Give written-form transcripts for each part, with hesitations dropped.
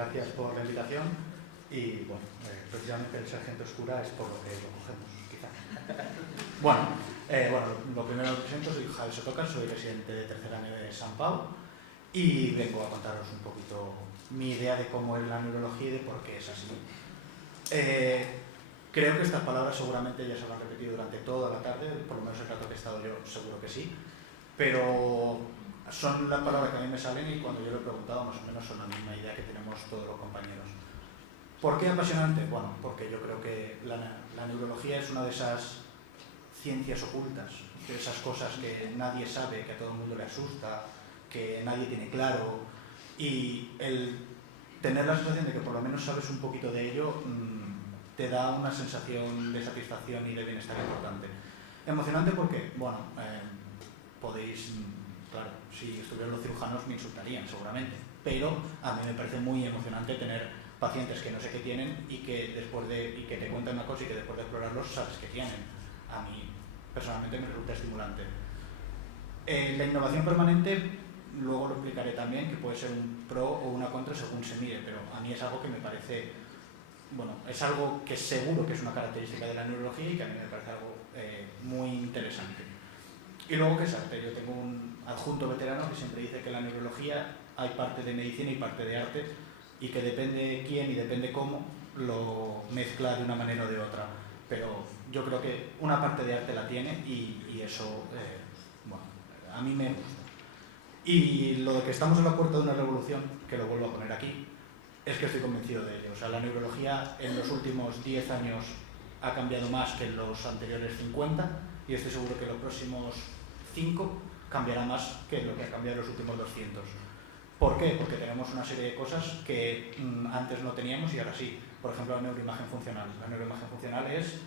gracias por la invitación y, bueno, precisamente el sargento Escura es por lo que lo cogemos, quizá. Bueno, lo primero que presento, soy Javi Sotoca, soy residente de tercer año de San Pau y vengo a contaros un poquito mi idea de cómo es la neurología y de por qué es así. Creo que estas palabras seguramente ya se habrán repetido durante toda la tarde, por lo menos el rato que he estado yo seguro que sí, pero son las palabras que a mí me salen y cuando yo lo he preguntado más o menos son la misma idea que tenemos todos los compañeros. ¿Por qué apasionante? Bueno, porque yo creo que la neurología es una de esas ciencias ocultas, de esas cosas que nadie sabe, que a todo el mundo le asusta, que nadie tiene claro, y el tener la sensación de que por lo menos sabes un poquito de ello te da una sensación de satisfacción y de bienestar importante. Emocionante porque, bueno, podéis, claro, si estuvieran los cirujanos me insultarían seguramente, pero a mí me parece muy emocionante tener pacientes que no sé qué tienen y que te cuentan una cosa y que después de explorarlos sabes que tienen. A mí personalmente me resulta estimulante. La innovación permanente, luego lo explicaré también, que puede ser un pro o una contra según se mire, pero a mí es algo que me parece, bueno, es algo que seguro que es una característica de la neurología y que a mí me parece algo muy interesante. Y luego que es arte. Yo tengo un adjunto veterano que siempre dice que en la neurología hay parte de medicina y parte de arte y que depende quién y depende cómo lo mezcla de una manera o de otra. Pero yo creo que una parte de arte la tiene y eso, bueno, a mí me gusta. Y lo de que estamos en la puerta de una revolución, que lo vuelvo a poner aquí, es que estoy convencido de ello. O sea, la neurología en los últimos 10 años ha cambiado más que en los anteriores 50 y estoy seguro que en los próximos 5 cambiará más que lo que ha cambiado en los últimos 200. ¿Por qué? Porque tenemos una serie de cosas que antes no teníamos y ahora sí. Por ejemplo, la neuroimagen funcional. La neuroimagen funcional es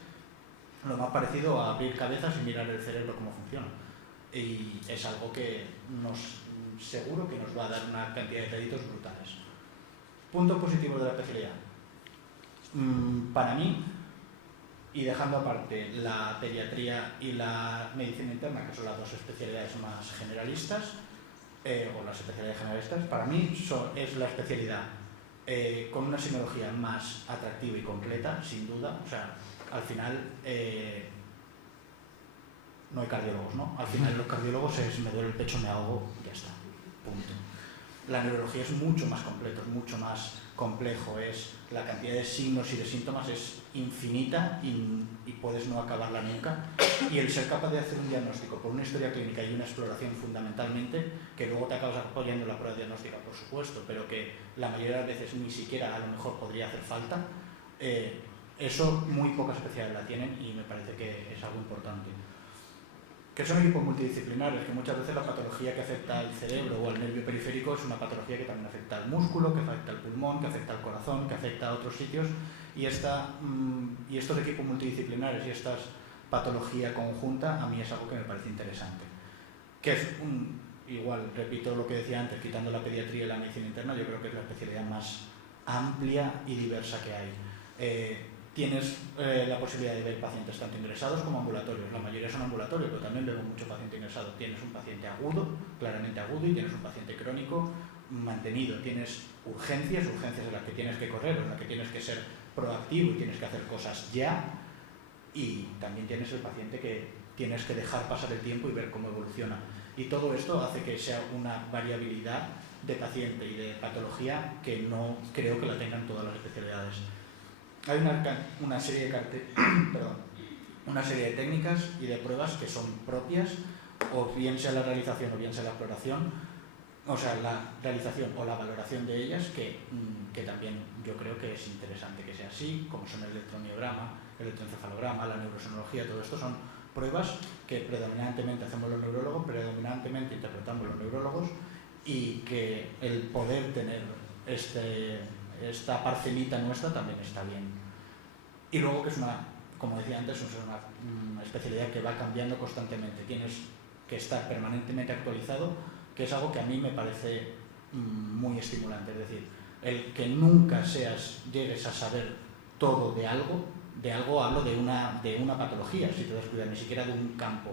lo más parecido a abrir cabezas y mirar el cerebro cómo funciona. Y es algo que seguro que nos va a dar una cantidad de créditos brutales. Puntos positivos de la especialidad. Para mí, y dejando aparte la pediatría y la medicina interna, que son las dos especialidades más generalistas, o las especialidades generalistas, para mí es la especialidad con una semiología más atractiva y completa, sin duda. O sea, al final no hay cardiólogos, ¿no? Al final los cardiólogos es me duele el pecho, me ahogo, ya está, punto. La neurología es mucho más completo, es mucho más complejo, la cantidad de signos y de síntomas es infinita y puedes no acabarla nunca. Y el ser capaz de hacer un diagnóstico por una historia clínica y una exploración fundamentalmente, que luego te acabas apoyando en la prueba diagnóstica, por supuesto, pero que la mayoría de las veces ni siquiera a lo mejor podría hacer falta, eso muy pocas especialidades la tienen y me parece que es algo importante. Que son equipos multidisciplinares, que muchas veces la patología que afecta al cerebro o al nervio periférico es una patología que también afecta al músculo, que afecta al pulmón, que afecta al corazón, que afecta a otros sitios, y estos equipos multidisciplinares y esta patología conjunta a mí es algo que me parece interesante. Que es igual, repito lo que decía antes, quitando la pediatría y la medicina interna, yo creo que es la especialidad más amplia y diversa que hay. Tienes la posibilidad de ver pacientes tanto ingresados como ambulatorios. La mayoría son ambulatorios, pero también vemos mucho paciente ingresado. Tienes un paciente agudo, claramente agudo, y tienes un paciente crónico mantenido. Tienes urgencias en las que tienes que correr, en las que tienes que ser proactivo y tienes que hacer cosas ya. Y también tienes el paciente que tienes que dejar pasar el tiempo y ver cómo evoluciona. Y todo esto hace que sea una variabilidad de paciente y de patología que no creo que la tengan todas las especialidades. Hay una serie de técnicas y de pruebas que son propias, o bien sea la realización o bien sea la exploración, o sea, la realización o la valoración de ellas, que también yo creo que es interesante que sea así, como son el electromiograma, el electroencefalograma, la neurosonología. Todo esto son pruebas que predominantemente hacemos los neurólogos, predominantemente interpretamos los neurólogos, y que el poder tener esta parcelita nuestra también está bien. Y luego que es como decía antes, es una especialidad que va cambiando constantemente. Tienes que estar permanentemente actualizado, que es algo que a mí me parece muy estimulante. Es decir, el que nunca llegues a saber todo de algo hablo de una patología, si te das cuenta, ni siquiera de un campo.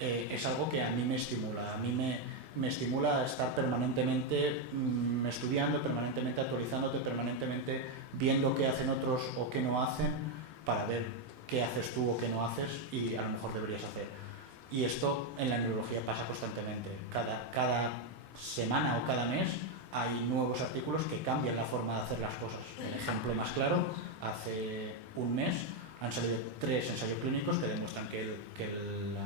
Es algo que a mí me estimula. A mí me estimula a estar permanentemente estudiando, permanentemente actualizándote, viendo qué hacen otros o qué no hacen, para ver qué haces tú o qué no haces y a lo mejor deberías hacer. Y esto en la neurología pasa constantemente. Cada semana o cada mes hay nuevos artículos que cambian la forma de hacer las cosas. El ejemplo más claro, hace un mes han salido 3 ensayos clínicos que demuestran que el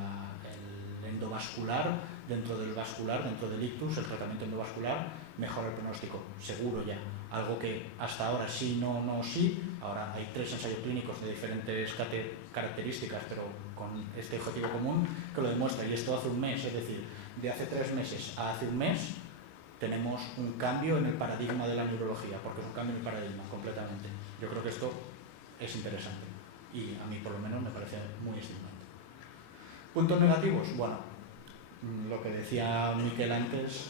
endovascular, dentro del ictus, el tratamiento endovascular mejora el pronóstico, seguro ya. Algo que hasta ahora sí, no, sí. Ahora hay 3 ensayos clínicos de diferentes características, pero con este objetivo común que lo demuestra. Y esto hace un mes, es decir, de hace 3 meses a hace un mes, tenemos un cambio en el paradigma de la neurología, porque es un cambio en el paradigma completamente. Yo creo que esto es interesante y a mí por lo menos me parece muy estimulante. ¿Puntos negativos? Bueno, lo que decía Miquel antes,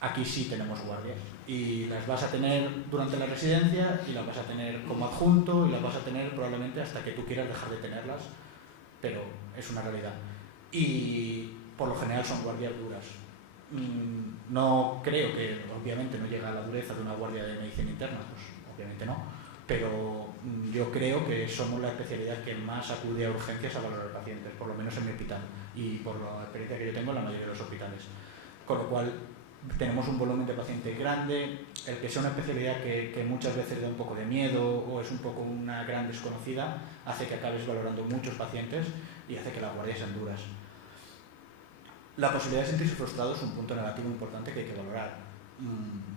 aquí sí tenemos guardias y las vas a tener durante la residencia y las vas a tener como adjunto y las vas a tener probablemente hasta que tú quieras dejar de tenerlas, pero es una realidad. Y por lo general son guardias duras. No creo que, obviamente, no llega a la dureza de una guardia de medicina interna, pues obviamente no, pero yo creo que somos la especialidad que más acude a urgencias a valorar pacientes, por lo menos en mi hospital y por la experiencia que yo tengo en la mayoría de los hospitales. Con lo cual, tenemos un volumen de pacientes grande. El que sea una especialidad que muchas veces da un poco de miedo o es un poco una gran desconocida, hace que acabes valorando muchos pacientes y hace que las guardias sean duras. La posibilidad de sentirse frustrado es un punto negativo importante que hay que valorar.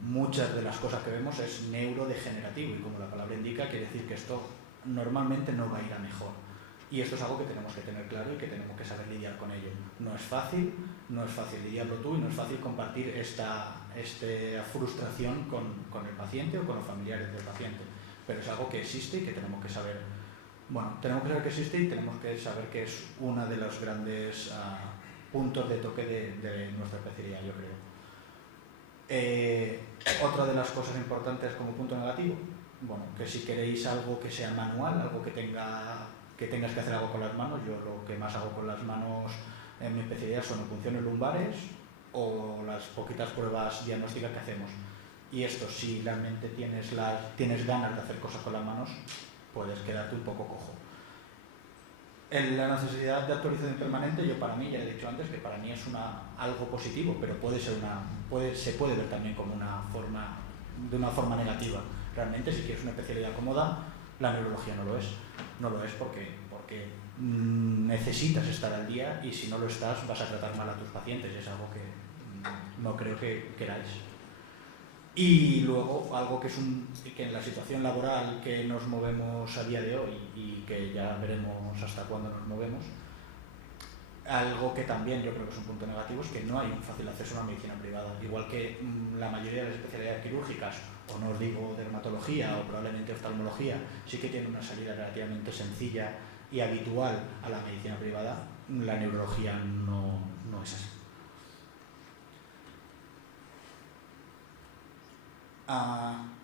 Muchas de las cosas que vemos es neurodegenerativo y como la palabra indica, quiere decir que esto normalmente no va a ir a mejor. Y esto es algo que tenemos que tener claro y que tenemos que saber lidiar con ello. No es fácil lidiarlo tú y no es fácil compartir esta frustración con el paciente o con los familiares del paciente. Pero es algo que existe y que tenemos que saber. Bueno, tenemos que saber que existe y tenemos que saber que es uno de los grandes puntos de toque de nuestra especialidad, yo creo. Otra de las cosas importantes como punto negativo, bueno, que si queréis algo que sea manual, algo que tengas que hacer algo con las manos, yo lo que más hago con las manos en mi especialidad son punciones lumbares o las poquitas pruebas diagnósticas que hacemos. Y esto, si realmente tienes ganas de hacer cosas con las manos, puedes quedarte un poco cojo. La necesidad de actualización permanente, para mí, ya he dicho antes, que para mí es algo positivo, pero se puede ver también como de una forma negativa. Realmente, si quieres una especialidad cómoda, la neurología no lo es. No lo es porque necesitas estar al día y si no lo estás vas a tratar mal a tus pacientes. Es algo que no creo que queráis. Y luego, algo que en la situación laboral que nos movemos a día de hoy y que ya veremos hasta cuándo nos movemos, algo que también yo creo que es un punto negativo es que no hay un fácil acceso a una medicina privada. Igual que la mayoría de las especialidades quirúrgicas, o no os digo dermatología o probablemente oftalmología, sí que tiene una salida relativamente sencilla y habitual a la medicina privada, la neurología no es así.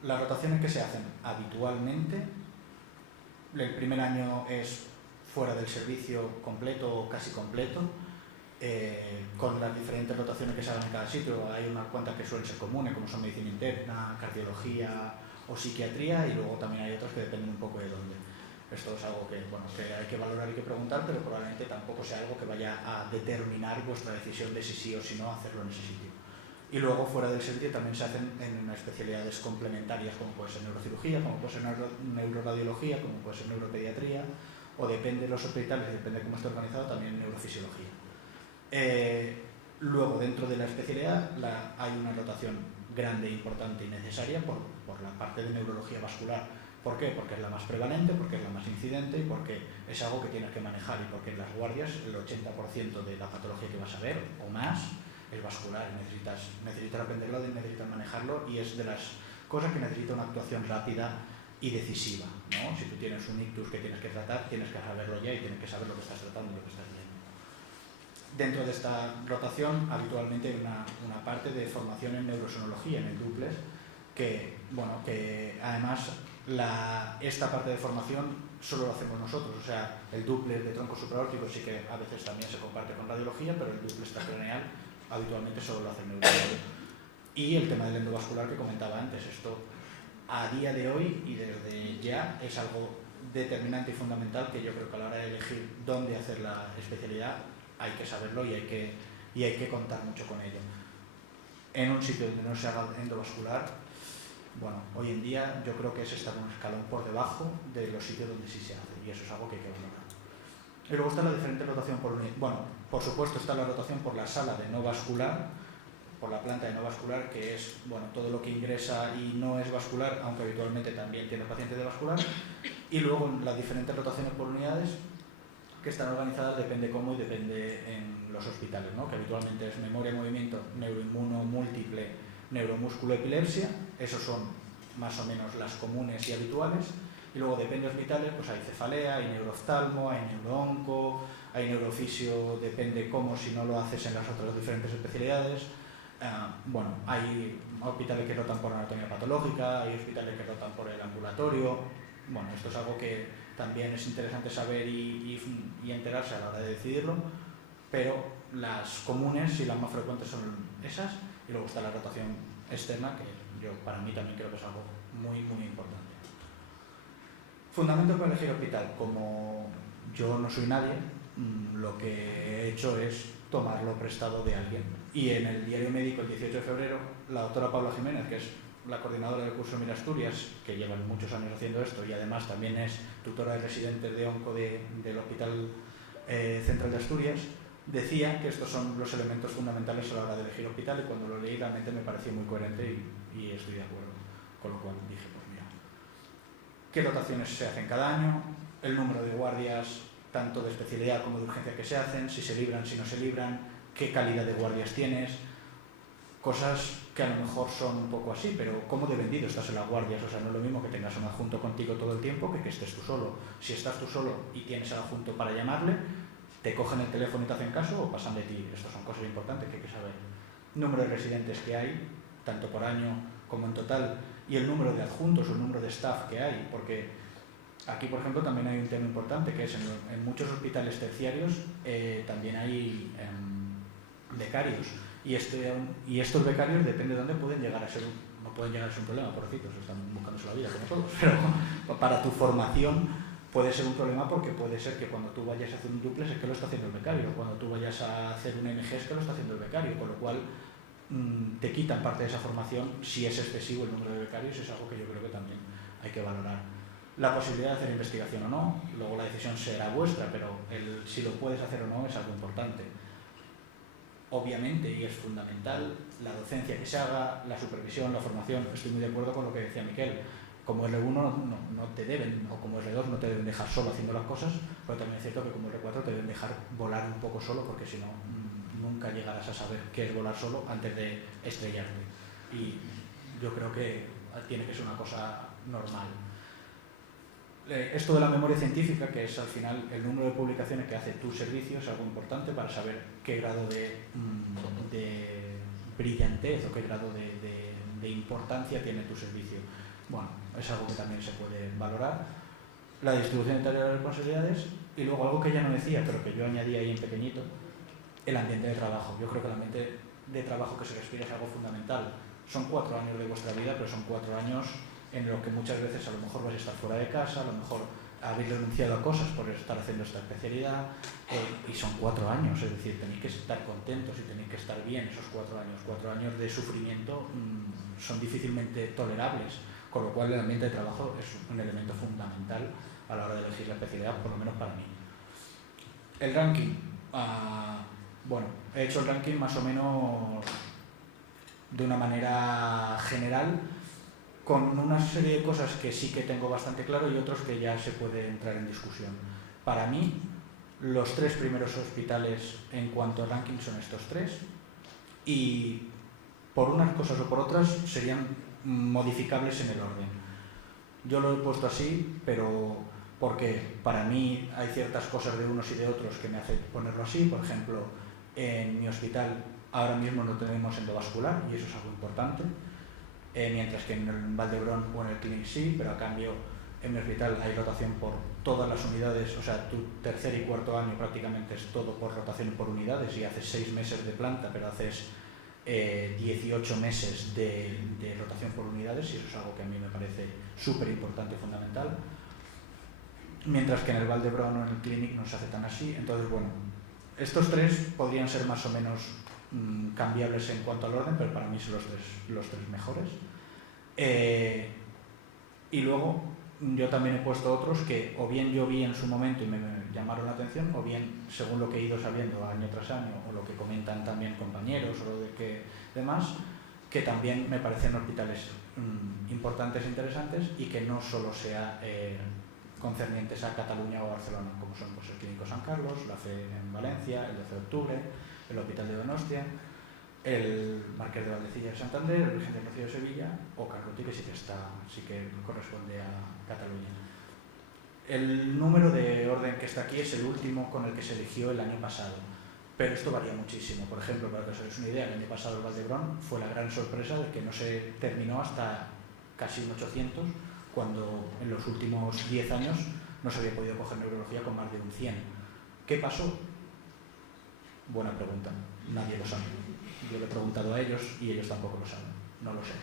Las rotaciones que se hacen habitualmente, el primer año es fuera del servicio completo o casi completo, con las diferentes rotaciones que se hagan en cada sitio. Hay unas cuantas que suelen ser comunes, como son medicina interna, cardiología o psiquiatría, y luego también hay otras que dependen un poco de dónde. Esto es algo que hay que valorar y que preguntar, pero probablemente tampoco sea algo que vaya a determinar vuestra decisión de si sí o si no hacerlo en ese sitio. Y luego, fuera del servicio, también se hacen en especialidades complementarias, como puede ser neurocirugía, como puede ser neuroradiología, como puede ser neuropediatría, o depende de los hospitales, depende de cómo esté organizado, también neurofisiología. Luego, dentro de la especialidad, hay una rotación grande, importante y necesaria por la parte de neurología vascular. ¿Por qué? Porque es la más prevalente, porque es la más incidente y porque es algo que tienes que manejar, y porque en las guardias el 80% de la patología que vas a ver, o más, es vascular, necesitas aprenderlo, necesitas manejarlo, y es de las cosas que necesita una actuación rápida y decisiva, ¿no? Si tú tienes un ictus que tienes que tratar, tienes que saberlo ya y tienes que saber lo que estás tratando y lo que estás viendo. Dentro de esta rotación, habitualmente hay una parte de formación en neurosonología, en el duplex, que además esta parte de formación solo lo hacemos nosotros. O sea, el duplex de tronco supraórtico sí que a veces también se comparte con radiología, pero el duplex transcraneal habitualmente solo lo hace el neurólogo. Y el tema del endovascular que comentaba antes, esto a día de hoy y desde ya es algo determinante y fundamental que yo creo que a la hora de elegir dónde hacer la especialidad hay que saberlo y hay que contar mucho con ello. En un sitio donde no se haga endovascular, bueno, hoy en día yo creo que es estar un escalón por debajo de los sitios donde sí se hace, y eso es algo que hay que valorar. Y luego está la diferente rotación por unidad. Bueno, por supuesto está la rotación por la sala de no vascular, por la planta de no vascular, que es bueno, todo lo que ingresa y no es vascular, aunque habitualmente también tiene pacientes de vascular. Y luego las diferentes rotaciones por unidades, que están organizadas depende cómo y depende en los hospitales, ¿no? Que habitualmente es memoria, movimiento, neuroinmuno múltiple, neuromúsculo, epilepsia. Esos son más o menos las comunes y habituales. Y luego depende de hospitales, pues hay cefalea, hay neurooftalmo, hay neuroonco, hay neurofisio, depende cómo, si no lo haces en las otras diferentes especialidades. Bueno, hay hospitales que rotan por anatomía patológica, hay hospitales que rotan por el ambulatorio. Bueno, esto es algo que también es interesante saber y enterarse a la hora de decidirlo, pero las comunes y las más frecuentes son esas, y luego está la rotación externa, que yo para mí también creo que es algo muy, muy importante. Fundamentos para elegir hospital. Como yo no soy nadie, lo que he hecho es tomarlo prestado de alguien. Y en el Diario Médico, el 18 de febrero, la doctora Paula Jiménez, que es la coordinadora del curso Mira Asturias, que lleva muchos años haciendo esto y además también es tutora de residentes de onco del Hospital Central de Asturias, decía que estos son los elementos fundamentales a la hora de elegir hospital, y cuando lo leí realmente me pareció muy coherente y estoy de acuerdo. Con lo cual dije, pues mira, qué rotaciones se hacen cada año, el número de guardias, tanto de especialidad como de urgencia que se hacen, si se libran, si no se libran, qué calidad de guardias tienes, cosas que a lo mejor son un poco así, pero cómo de vendido estás en las guardias. O sea, no es lo mismo que tengas un adjunto contigo todo el tiempo que estés tú solo. Si estás tú solo y tienes al adjunto para llamarle, te cogen el teléfono y te hacen caso o pasan de ti. Estas son cosas importantes que hay que saber. Número de residentes que hay, tanto por año como en total, y el número de adjuntos o el número de staff que hay, porque aquí, por ejemplo, también hay un tema importante, que es en muchos hospitales terciarios también hay becarios. Y estos becarios, depende de dónde, pueden llegar a ser no pueden llegar a ser un problema, pobrecitos, están buscándose la vida como todos, pero para tu formación puede ser un problema, porque puede ser que cuando tú vayas a hacer un duplex es que lo está haciendo el becario, cuando tú vayas a hacer un MG es que lo está haciendo el becario, con lo cual te quitan parte de esa formación si es excesivo el número de becarios. Es algo que yo creo que también hay que valorar. La posibilidad de hacer investigación o no, luego la decisión será vuestra, pero si lo puedes hacer o no es algo importante. Obviamente, y es fundamental, la docencia que se haga, la supervisión, la formación. Estoy muy de acuerdo con lo que decía Miquel. Como R1 no te deben, o como R2 no te deben dejar solo haciendo las cosas, pero también es cierto que como R4 te deben dejar volar un poco solo, porque si no, nunca llegarás a saber qué es volar solo antes de estrellarte. Y yo creo que tiene que ser una cosa normal. Esto de la memoria científica, que es al final el número de publicaciones que hace tu servicio, es algo importante para saber qué grado de brillantez o qué grado de importancia tiene tu servicio. Bueno, es algo que también se puede valorar. La distribución de tareas de responsabilidades, y luego algo que ya no decía, pero que yo añadí ahí en pequeñito, el ambiente de trabajo. Yo creo que el ambiente de trabajo que se respira es algo fundamental. Son 4 años de vuestra vida, pero son 4 años en los que muchas veces a lo mejor vais a estar fuera de casa, a lo mejor habéis renunciado a cosas por estar haciendo esta especialidad, y son 4 años, es decir, tenéis que estar contentos y tenéis que estar bien esos 4 años. 4 años de sufrimiento son difícilmente tolerables, con lo cual el ambiente de trabajo es un elemento fundamental a la hora de elegir la especialidad, por lo menos para mí. El ranking. Bueno, he hecho el ranking más o menos de una manera general, con una serie de cosas que sí que tengo bastante claro y otros que ya se puede entrar en discusión. Para mí, los 3 primeros hospitales en cuanto a ranking son estos 3, y por unas cosas o por otras serían modificables en el orden. Yo lo he puesto así, pero porque para mí hay ciertas cosas de unos y de otros que me hacen ponerlo así. Por ejemplo, en mi hospital ahora mismo no tenemos endovascular, y eso es algo importante, mientras que en el Valdebrón o en el Clinic sí, pero a cambio en mi hospital hay rotación por todas las unidades. O sea, tu tercer y cuarto año prácticamente es todo por rotación por unidades, y haces 6 meses de planta, pero haces 18 meses de rotación por unidades, y eso es algo que a mí me parece súper importante y fundamental, mientras que en el Vall-d'Hebron o en el Clinic no se hace tan así. Entonces, bueno, estos tres podrían ser más o menos cambiables en cuanto al orden, pero para mí son los tres mejores. Y luego yo también he puesto otros que o bien yo vi en su momento y me llamaron la atención, o bien según lo que he ido sabiendo año tras año, o lo que comentan también compañeros o lo de que demás, que también me parecen hospitales importantes e interesantes, y que no solo sea concernientes a Cataluña o Barcelona, como son pues, el Clínico San Carlos, la FE en Valencia, el 12 de octubre, el Hospital de Donostia, el Marqués de Valdecilla de Santander, el Virgen del Rocío de Sevilla, o Carloti, que sí que corresponde a Cataluña. El número de orden que está aquí es el último con el que se eligió el año pasado, pero esto varía muchísimo. Por ejemplo, para que os hagáis una idea, el año pasado el Vall-d'Hebron fue la gran sorpresa de que no se terminó hasta casi un 800, cuando en los últimos 10 años no se había podido coger neurología con más de un 100. ¿Qué pasó? Buena pregunta, nadie lo sabe. Yo le he preguntado a ellos y ellos tampoco lo saben, no lo sé.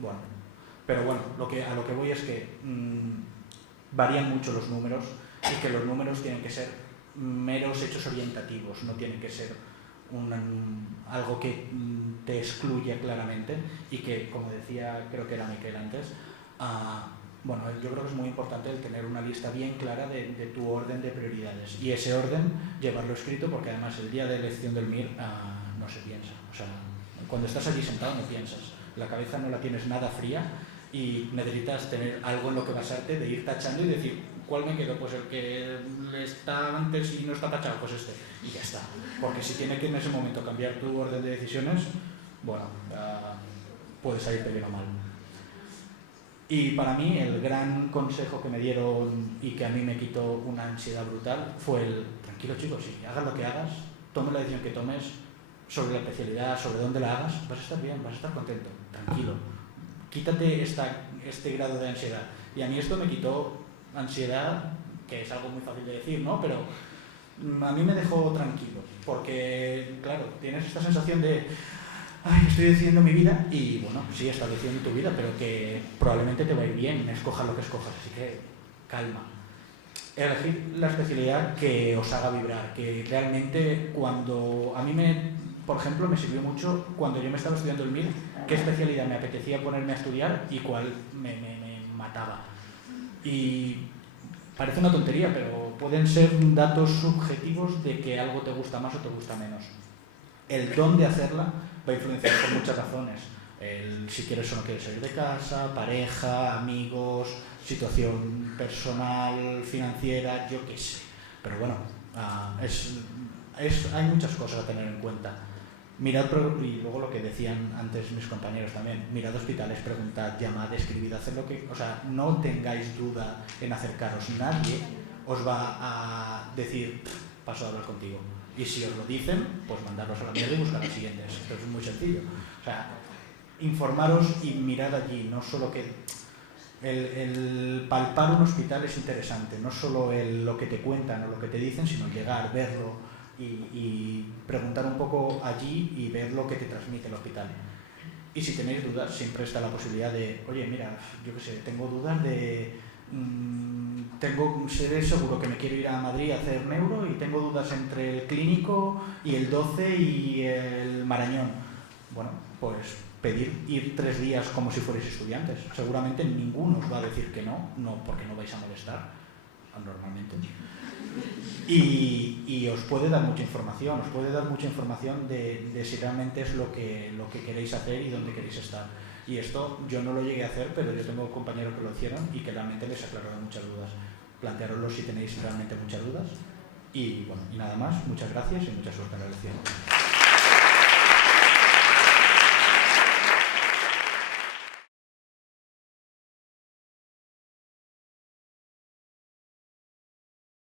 Bueno, pero bueno, a lo que voy es que varían mucho los números, y que los números tienen que ser meros hechos orientativos, no tienen que ser algo que te excluya claramente, y que, como decía, creo que era Miquel antes, bueno, yo creo que es muy importante el tener una lista bien clara de tu orden de prioridades, y ese orden llevarlo escrito, porque además el día de elección del MIR no se piensa. O sea, cuando estás allí sentado no piensas, la cabeza no la tienes nada fría, y necesitas tener algo en lo que basarte, de ir tachando y decir, ¿cuál me quedo? Pues el que está antes y no está tachado, pues este, y ya está. Porque si tiene que en ese momento cambiar tu orden de decisiones, bueno, puede salirte bien o mal. Y para mí el gran consejo que me dieron y que a mí me quitó una ansiedad brutal fue tranquilo chicos, si hagas lo que hagas, tomes la decisión que tomes sobre la especialidad, sobre dónde la hagas, vas a estar bien, vas a estar contento, tranquilo. Quítate este grado de ansiedad. Y a mí esto me quitó ansiedad, que es algo muy fácil de decir, ¿no? Pero a mí me dejó tranquilo, porque, claro, tienes esta sensación de estoy decidiendo mi vida, y bueno, sí, estás decidiendo tu vida, pero que probablemente te va a ir bien, escojas lo que escojas, así que calma. Elegir la especialidad que os haga vibrar, que realmente cuando a mí por ejemplo, me sirvió mucho cuando yo me estaba estudiando el MIR, qué especialidad me apetecía ponerme a estudiar y cuál me mataba. Y parece una tontería, pero pueden ser datos subjetivos de que algo te gusta más o te gusta menos. El dónde hacerla va a influenciar por muchas razones. Si quieres o no quieres salir de casa, pareja, amigos, situación personal, financiera, yo qué sé. Pero bueno, hay muchas cosas a tener en cuenta. Mirad, y luego lo que decían antes mis compañeros también, mirad hospitales, preguntad, llamad, escribid, haced lo que... O sea, no tengáis duda en acercaros. Nadie os va a decir, paso a hablar contigo. Y si os lo dicen, pues mandarlos a la mierda y buscar las siguientes. Esto es muy sencillo. O sea, informaros y mirad allí, no solo que... El palpar un hospital es interesante, no solo lo que te cuentan o lo que te dicen, sino llegar, verlo y preguntar un poco allí y ver lo que te transmite el hospital. Y si tenéis dudas, siempre está la posibilidad de, oye, mira, yo qué sé, tengo dudas de... seré seguro que me quiero ir a Madrid a hacer neuro y tengo dudas entre el Clínico y el 12 y el Marañón. Bueno, pues pedir ir 3 días como si fuerais estudiantes. Seguramente ninguno os va a decir que no, porque no vais a molestar normalmente. Y os puede dar mucha información, de si realmente es lo que queréis hacer y dónde queréis estar. Y esto yo no lo llegué a hacer, pero yo tengo compañeros que lo hicieron y que realmente les aclararon muchas dudas. Plantearoslo si tenéis realmente muchas dudas. Y bueno, y nada más, muchas gracias y mucha suerte en la elección.